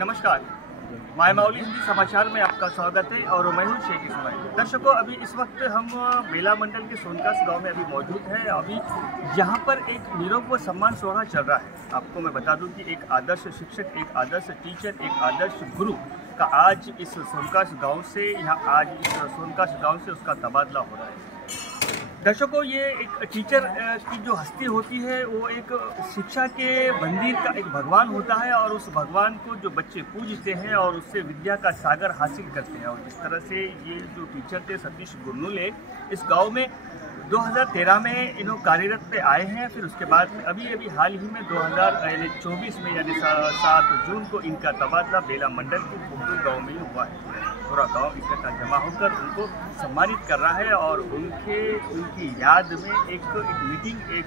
नमस्कार, मायमावली हिंदी समाचार में आपका स्वागत है और मैं हूँ शेख इस्माइल। दर्शकों, अभी इस वक्त हम बेला मंडल के सोनकास गांव में अभी मौजूद हैं। अभी यहाँ पर एक नीरव व सम्मान समारोह चल रहा है। आपको मैं बता दूं कि एक आदर्श शिक्षक, एक आदर्श टीचर, एक आदर्श गुरु का आज इस सोनकास गाँव से उसका तबादला हो रहा है। दर्शकों, ये एक टीचर की जो हस्ती होती है वो एक शिक्षा के मंदिर का एक भगवान होता है और उस भगवान को जो बच्चे पूजते हैं और उससे विद्या का सागर हासिल करते हैं। और जिस तरह से ये जो टीचर थे सतीश गुरनुले इस गांव में 2013 में इन्होंने कार्यरत पे आए हैं। फिर उसके बाद में अभी हाल ही में 2024 में यानी 7 जून को इनका तबादला बेला मंडल के फुटूल गाँव में ही हुआ है। पूरा गांव इकट्ठा जमा होकर उनको सम्मानित कर रहा है और उनकी याद में एक मीटिंग, एक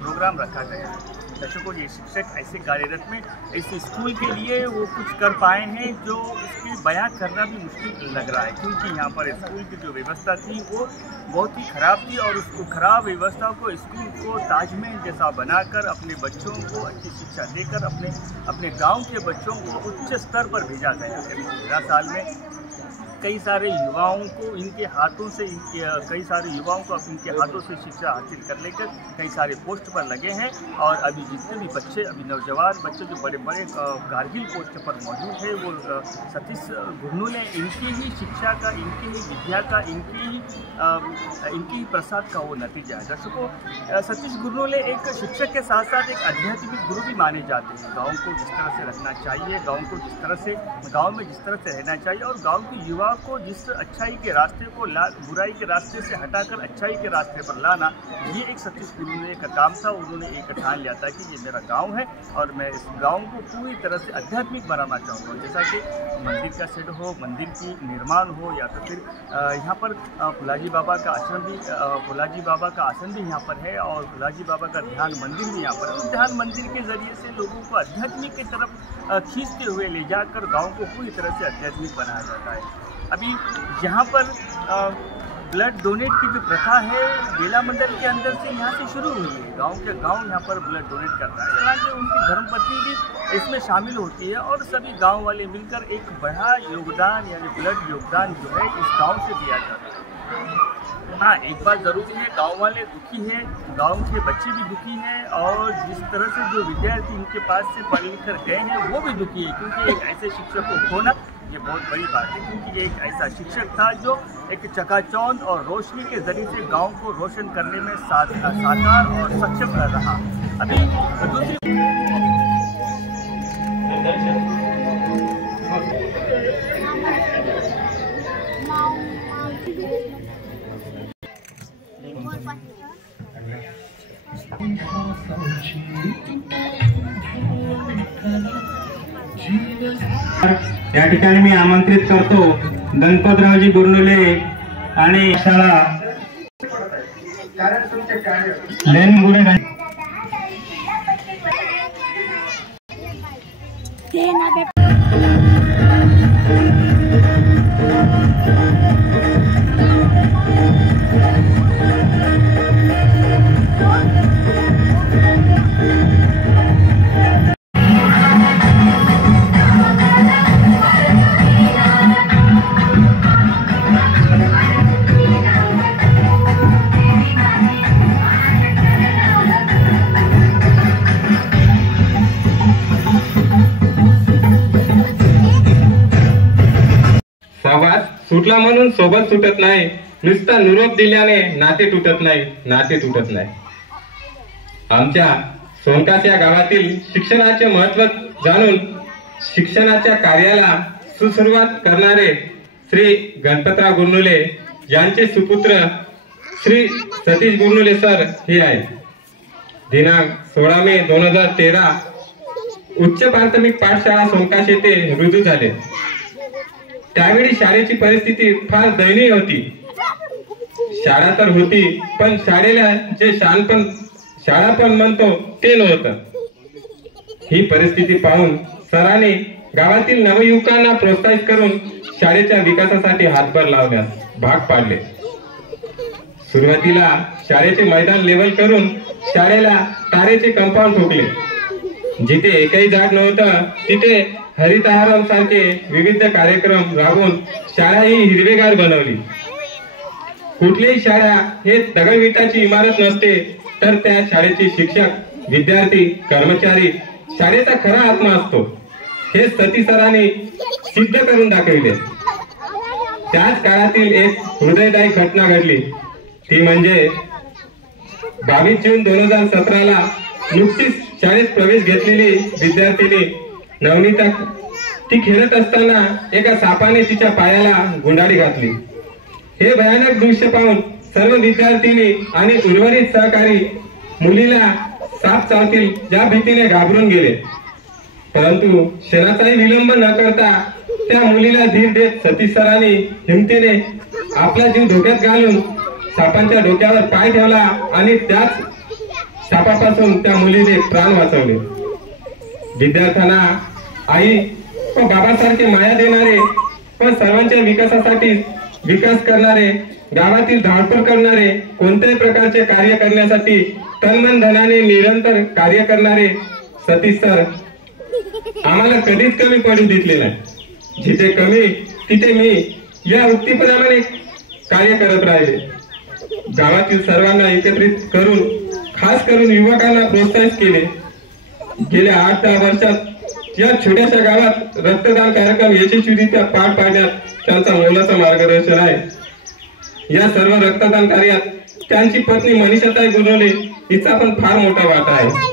प्रोग्राम रखा गया है। दर्शकों, ये शिक्षक ऐसे कार्यरत में इस स्कूल के लिए वो कुछ कर पाए हैं जो इसकी बयां करना भी मुश्किल लग रहा है, क्योंकि यहाँ पर स्कूल की जो व्यवस्था थी वो बहुत ही ख़राब थी और उसको ख़राब व्यवस्था को स्कूल को ताजमहल जैसा बनाकर अपने बच्चों को अच्छी शिक्षा देकर अपने गाँव के बच्चों को उच्च स्तर पर भेजा गया। करीब 13 साल में कई सारे युवाओं को इनके हाथों से शिक्षा हासिल कर लेकर कई सारे पोस्ट पर लगे हैं। और अभी जितने भी बच्चे, अभी नौजवान बच्चे जो बड़े बड़े कारगिल पोस्ट पर मौजूद है वो सतीश गुरनुले इनकी ही शिक्षा का, इनकी ही विद्या का, इनकी ही प्रसाद का वो नतीजा है। दर्शकों, सतीश गुरनुले एक शिक्षक के साथ साथ एक आध्यात्मिक गुरु भी माने जाते हैं। गाँव को जिस तरह से रखना चाहिए, गाँव में जिस तरह से रहना चाहिए और गाँव के युवा को जिस अच्छाई के रास्ते को बुराई के रास्ते से हटाकर अच्छाई के रास्ते पर लाना, ये एक सतीश गुरनुले का काम था। उन्होंने एक ठान लिया था कि ये मेरा गांव है और मैं इस गांव को पूरी तरह से आध्यात्मिक बनाना चाहूँगा। जैसा कि मंदिर का शेड हो, मंदिर की निर्माण हो, या तो फिर यहाँ पर फुलाजी बाबा का आसन भी यहाँ पर है और फुलाजी बाबा का ध्यान मंदिर भी यहाँ पर है। उस ध्यान मंदिर के जरिए से लोगों को आध्यात्मिक की तरफ खींचते हुए ले जाकर गाँव को पूरी तरह से आध्यात्मिक बनाया जाता है। अभी यहाँ पर ब्लड डोनेट की जो प्रथा है बेला मंडल के अंदर से यहाँ से शुरू हुई है। गांव यहाँ पर ब्लड डोनेट कर रहा है। हालांकि उनकी धर्मपत्नी भी इसमें शामिल होती है और सभी गांव वाले मिलकर एक बड़ा योगदान यानी ब्लड योगदान जो है इस गांव से दिया जाता है। हाँ, एक बात ज़रूरी है, गांव वाले दुखी हैं, गांव के बच्चे भी दुखी हैं और जिस तरह से जो विद्यार्थी इनके पास से पढ़ लिख कर गए हैं वो भी दुखी है, क्योंकि एक ऐसे शिक्षक को खोना ये बहुत बड़ी बात है। क्योंकि एक ऐसा शिक्षक था जो एक चकाचौंध और रोशनी के जरिए से गांव को रोशन करने में साकार और सक्षम रहा। अभी दूसरी या ठिकाणी मी आमंत्रित करतो गणपतरावजी गुरनुले आणि शाळा सुटला म्हणून सोबत सुटत नाही, नुसता निरोप दिल्याने नाते तुटत नाही। आमच्या सोनकास या गावातील शिक्षणाचे महत्त्व जाणून शिक्षणाच्या कार्याला सुरुवात करणारे श्री गणपतराव गुरनुले यांचे सुपुत्र श्री सतीश गुरनुले सर हे आहेत। दिनांक 16 मे 2013 उच्च प्राथमिक पाठशाळा सोनकास येथे रुजू झाले। त्यावेळी शाळेची परिस्थिती फार दयनीय होती। शाळा तर होती पण शाळेला जे शाळा पण म्हणतो ते नव्हतं। ही परिस्थिती पाहून सरांनी गावातील नवयुवकांना प्रोत्साहित करून शाळेच्या विकासासाठी हातभार लावण्यास भाग पाडले। सुरुवातीला शाळेचे मैदान लेवल करून शाळेला तारेचे कंपाऊंड ठोकले। जिथे एकही झाड नव्हतं तिथे हरितहारम सारखे विविध कार्यक्रम राबवून शाळा ही हिरवेगार बनवली. कुठलीही शाळा हे दगडविटाची इमारत नसते, तर त्या शाळेचे शिक्षक, विद्यार्थी, कर्मचारी शाळेचा खरा आत्मा असतो. हे सती सरांनी सिद्ध करून दाखविले. त्याच काळातील एक हृदयदायी घटना घडली, ती म्हणजे 22 जून 2017ला नुकतीच शाळेत प्रवेश घेतलेली विद्यार्थिनी नवनीता, ती खेळत असताना एका सापाने तिच्या पायाला गुंडाळी घातली. हे भयानक दृश्य पाहून सर्व विद्यार्थिनी आणि उर्वरित सहकारी मुलीला साप चावतील या भीतीने घाबरून गेले. परंतु क्षणाचाही विलंब न करता त्या मुलीला धीर देत सतीश सरांनी हिमतीने आपला जीव धोक्यात घालून सापांच्या डोक्यावर पाय ठेवला आणि त्याच सापापासून त्या मुलीने प्राण वाचवले. विद्यार्थ्यांना आई व बाबासारखे माया देणारे व सर्वांच्या विकासासाठी विकास करणारे, गावातील धावपळ करणारे, कोणत्याही प्रकारचे कार्य करण्यासाठी तनमन धनाने निरंतर कार्य करणारे सतीश सर आम्हाला कधीच कमी पडू दिले नाही. जिथे कमी तिथे मी या वृत्तीप्रमाणे कार्य करत राहिले. गावातील सर्वांना एकत्रित करून खास करून युवकांना प्रोत्साहित केले. गेल्या 8-10 वर्षात या छोट्याशा गावात रक्तदान कार्यक्रम यशस्वीरित्या पार पाडण्यात त्यांचा मोलाचं मार्गदर्शन आहे. या सर्व रक्तदान कार्यात त्यांची पत्नी मनीषाताई गुरवले हिचा पण फार मोठा वाटा आहे.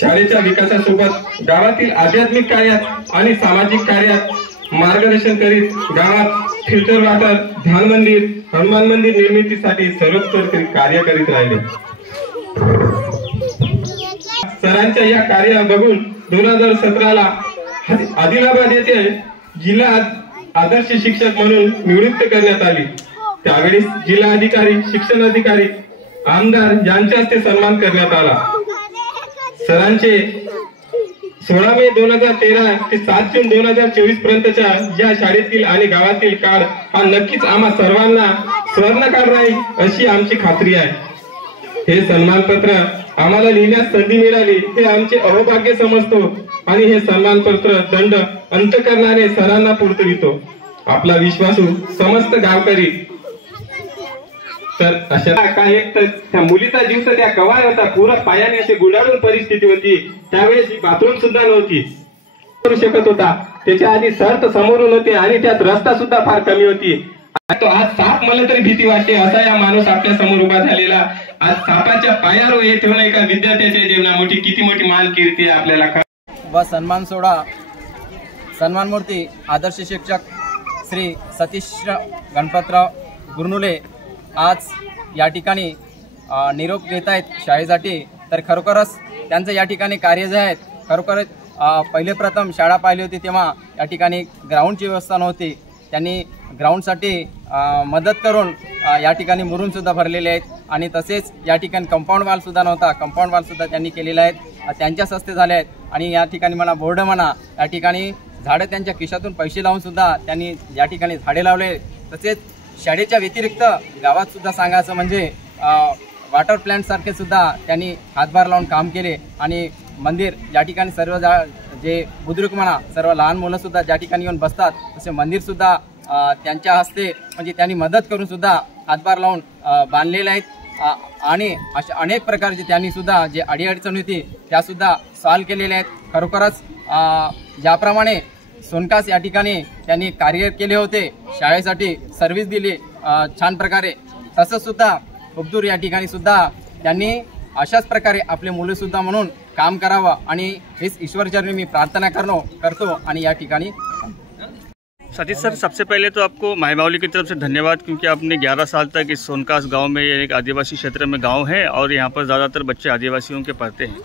शाळेच्या विकासासोबत गावातील आध्यात्मिक कार्यात आणि सामाजिक कार्यात मार्गदर्शन करीत गावात फिल्टर वॉटर, ध्यान मंदिर, हनुमान मंदिर निर्मितीसाठी सर्वोत्तम कार्य करीत राहिले. सरांच्या या कार्य बघून 2017ला आदिलाबाद येथे जिल्हा आदर्श शिक्षक म्हणून नियुक्ती करण्यात आली. त्यावेळी जिल्हा अधिकारी, शिक्षण अधिकारी, आमदार यांच्या हस्ते सन्मान करण्यात आला. सरांचे 16 मे 2013 ते 7 जून 2024 पर्यंतच्या या शाळेतील आणि गावातील काळ हा नक्कीच आम्हा सर्वांना स्वर्णकाळ राहील अशी आमची खात्री आहे. हे सन्मानपत्र आम्हाला लिहिण्यास संधी मिळाली हे आमचे अहोभाग्य समजतो आणि हे सन्मानपत्र दंड अंतःकरणाने सरांना पुरवितो. आपला विश्वासू समस्त गावकरी. तर अशा काय एक तर त्या मुलीचा जीव तर त्या कवाय होता, पुरा पायाने असे गुंडाळून परिस्थिती होती. त्यावेळेस बाथरूम सुद्धा नव्हती, करू शकत होता. त्याच्या आधी सर तर समोरून होते आणि त्यात रस्ता सुद्धा फार कमी होती. तो आज साप मला तरी भीती वाटते असा या माणूस आपल्या समोर उभा झालेला. आज सापाच्या पायावर हे ठेवणं एका विद्यार्थ्याच्या जीवना किती मोठी मान कीर्ती आपल्याला. व सन्मान सोहळा सन्मानमूर्ती आदर्श शिक्षक श्री सतीश गणपतराव गुरनुले आज या ठिकाणी निरोप घेत आहेत शाळेसाठी. तर खरोखरच त्यांचं या ठिकाणी कार्य जे आहेत, खरोखरच पहिले प्रथम शाळा पाहिली होती तेव्हा या ठिकाणी ग्राउंडची व्यवस्था नव्हती. त्यांनी ग्राउंडसाठी मदत करून या ठिकाणी मुरुमसुद्धा भरलेले आहेत आणि तसेच या ठिकाणी कंपाऊंड वॉलसुद्धा नव्हता, कंपाऊंड वॉलसुद्धा त्यांनी केलेले आहेत, त्यांच्याच हस्ते झाले आहेत. आणि या ठिकाणी म्हणा बोर्ड म्हणा, या ठिकाणी झाडं त्यांच्या खिशातून पैसे लावून सुद्धा त्यांनी या ठिकाणी झाडे लावले. तसेच शाळेच्या व्यतिरिक्त गावात सुद्धा सांगायचं म्हणजे वॉटर प्लॅन्ट सारखे सुद्धा त्यांनी हातभार लावून काम केले. आणि मंदिर या ठिकाणी सर्व जे बुजुर्ग म्हणा, सर्व लहान मुलं सुद्धा ज्या ठिकाणी येऊन बसतात तसे मंदिर सुद्धा त्यांच्या हस्ते म्हणजे त्यांनी मदत करून सुद्धा हातभार लावून बांधलेले आहेत. आणि अशा अनेक प्रकारचे त्यांनी सुद्धा जे अडीअडचणी होती त्या सुद्धा सॉल्व्ह केलेल्या आहेत. खरोखरच ज्याप्रमाणे सोनकास या ठिकाणी त्यांनी कार्य केले होते, शाळेसाठी सर्व्हिस दिली छान प्रकारे, तसंच सुद्धा खूप दूर या ठिकाणी सुद्धा त्यांनी अशाच प्रकारे आपले मुले सुद्धा म्हणून काम करावं आणि हेच ईश्वरचरणी मी प्रार्थना करतो आणि या ठिकाणी. सतीश सर, सबसे पहले तो आपको माई बावली की तरफ से धन्यवाद, क्योंकि आपने 11 साल तक इस सोनकास गांव में, एक आदिवासी क्षेत्र में गांव है और यहाँ पर ज़्यादातर बच्चे आदिवासियों के पढ़ते हैं.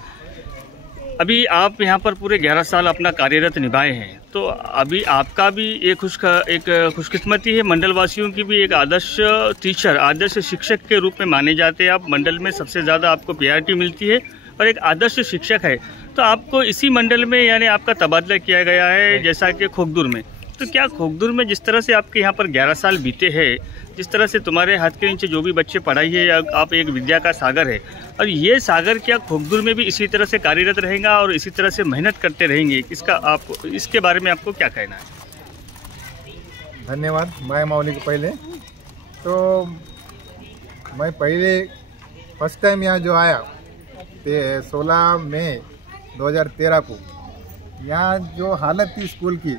अभी आप यहाँ पर पूरे 11 साल अपना कार्यरत निभाए हैं, तो अभी आपका भी एक खुशकिस्मती है, मंडल वासियों की भी एक आदर्श टीचर, आदर्श शिक्षक के रूप में माने जाते हैं आप. मंडल में सबसे ज़्यादा आपको प्रायोरिटी मिलती है और एक आदर्श शिक्षक है. तो आपको इसी मंडल में यानी आपका तबादला किया गया है जैसा कि खोखदूर में, तो क्या खोखदूर में जिस तरह से आपके यहाँ पर 11 साल बीते हैं, जिस तरह से तुम्हारे हाथ के नीचे जो भी बच्चे पढ़ाई है, आप एक विद्या का सागर है, और ये सागर क्या खोखदूर में भी इसी तरह से कार्यरत रहेगा और इसी तरह से मेहनत करते रहेंगे, इसके बारे में आपको क्या कहना है? धन्यवाद। मैं मौली को पहले तो मैं पहले फर्स्ट टाइम यहाँ जो आया 16 मई 2013 को, यहाँ जो हालत थी स्कूल की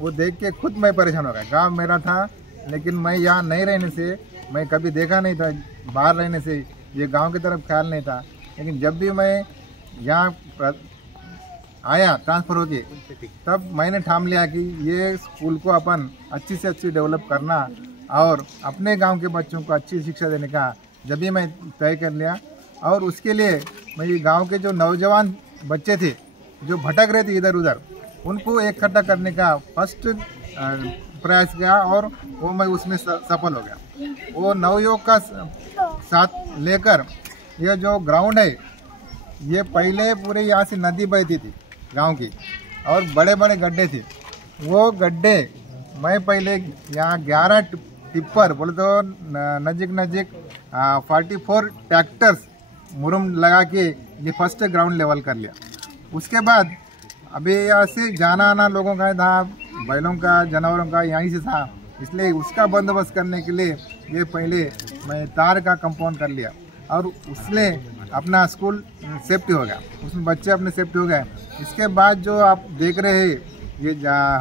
वो देख के खुद मैं परेशान हो गया। गाँव मेरा था लेकिन मैं यहाँ नहीं रहने से, मैं कभी देखा नहीं था, बाहर रहने से ये गांव की तरफ ख्याल नहीं था। लेकिन जब भी मैं यहाँ आया ट्रांसफ़र होके, तब मैंने ठान लिया कि ये स्कूल को अपन अच्छी से अच्छी डेवलप करना और अपने गांव के बच्चों को अच्छी शिक्षा देने का जब भी मैं तय कर लिया। और उसके लिए मैं ये गांव के जो नौजवान बच्चे थे जो भटक रहे थे इधर उधर, उनको इकट्ठा करने का फर्स्ट प्रयास किया और वो मैं उसमें सफल हो गया। वो नवयुवक का साथ लेकर ये जो ग्राउंड है, ये पहले पूरे यहाँ से नदी बहती थी गांव की और बड़े बड़े गड्ढे थे। वो गड्ढे मैं पहले यहाँ 11 टिप्पर बोले तो नज़दीक 44 ट्रैक्टर्स मुरम लगा के ये फर्स्ट ग्राउंड लेवल कर लिया। उसके बाद अभी यहाँ से जाना आना लोगों का था, बैलों का जानवरों का यहीं से था, इसलिए उसका बंदोबस्त करने के लिए ये पहले मैं तार का कंपाउंड कर लिया और उसमें अपना स्कूल सेफ्टी हो गया, उसमें बच्चे अपने सेफ्टी हो गए। इसके बाद जो आप देख रहे हैं ये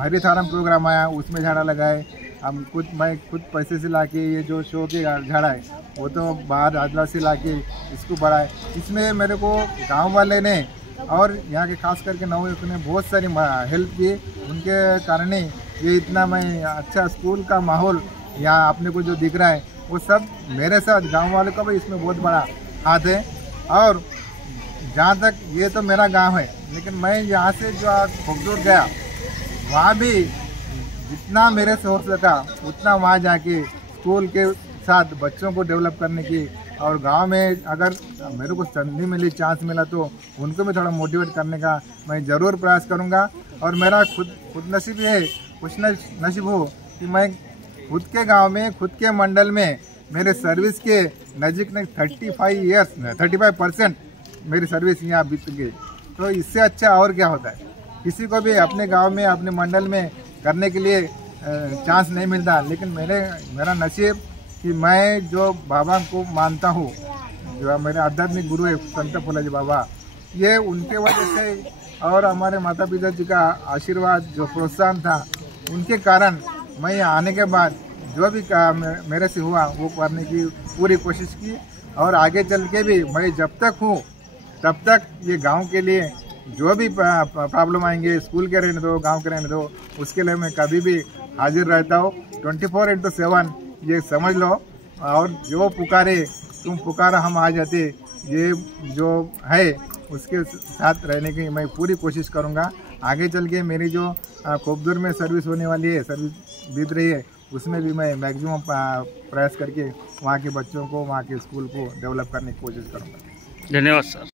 हरित आराम प्रोग्राम आया, उसमें झाड़ा लगाए। हम मैं खुद पैसे से लाके ये जो शो के झाड़ा है वो तो बाहर आजला से लाके इसको बढ़ाए। इसमें मेरे को गांव वाले ने और यहाँ के खास करके नवयुवक ने बहुत सारी हेल्प की, उनके कारण ही ये इतना मैं अच्छा स्कूल का माहौल यहाँ अपने को जो दिख रहा है वो सब मेरे साथ गांव वालों का भी इसमें बहुत बड़ा हाथ है। और जहाँ तक ये तो मेरा गांव है, लेकिन मैं यहाँ से जो खोखदूर गया वहाँ भी जितना मेरे से हो सका उतना वहाँ जाके स्कूल के साथ बच्चों को डेवलप करने की, और गांव में अगर मेरे को संधि मिली, चांस मिला तो उनको भी थोड़ा मोटिवेट करने का मैं ज़रूर प्रयास करूंगा। और मेरा खुद नसीब है, कुछ नसीब हो कि मैं खुद के गांव में, खुद के मंडल में मेरे सर्विस के नज़दीक 35% मेरी सर्विस यहाँ बीत गई। तो इससे अच्छा और क्या होता है? किसी को भी अपने गांव में, अपने मंडल में करने के लिए चांस नहीं मिलता। लेकिन मेरा नसीब कि मैं जो बाबा को मानता हूँ, जो मेरे आध्यात्मिक गुरु है संत फुलाजी बाबा, ये उनके वजह से और हमारे माता पिता जी का आशीर्वाद, जो प्रोत्साहन था, उनके कारण मैं यहाँ आने के बाद जो भी मेरे से हुआ वो करने की पूरी कोशिश की। और आगे चल के भी मैं जब तक हूँ तब तक ये गांव के लिए जो भी प्रॉब्लम आएंगे, स्कूल के रहने दो, गांव के रहने दो, उसके लिए मैं कभी भी हाजिर रहता हूँ। 24/7 ये समझ लो। और जो पुकारे तुम पुकारा हम आ जाते, ये जो है उसके साथ रहने की मैं पूरी कोशिश करूँगा। आगे चल के मेरी जो खोखदूर में सर्विस होने वाली है, सर्विस बीत रही है, उसमें भी मैं मैक्सिमम प्रयास करके वहाँ के बच्चों को, वहाँ के स्कूल को डेवलप करने की कोशिश करूँगा। धन्यवाद सर।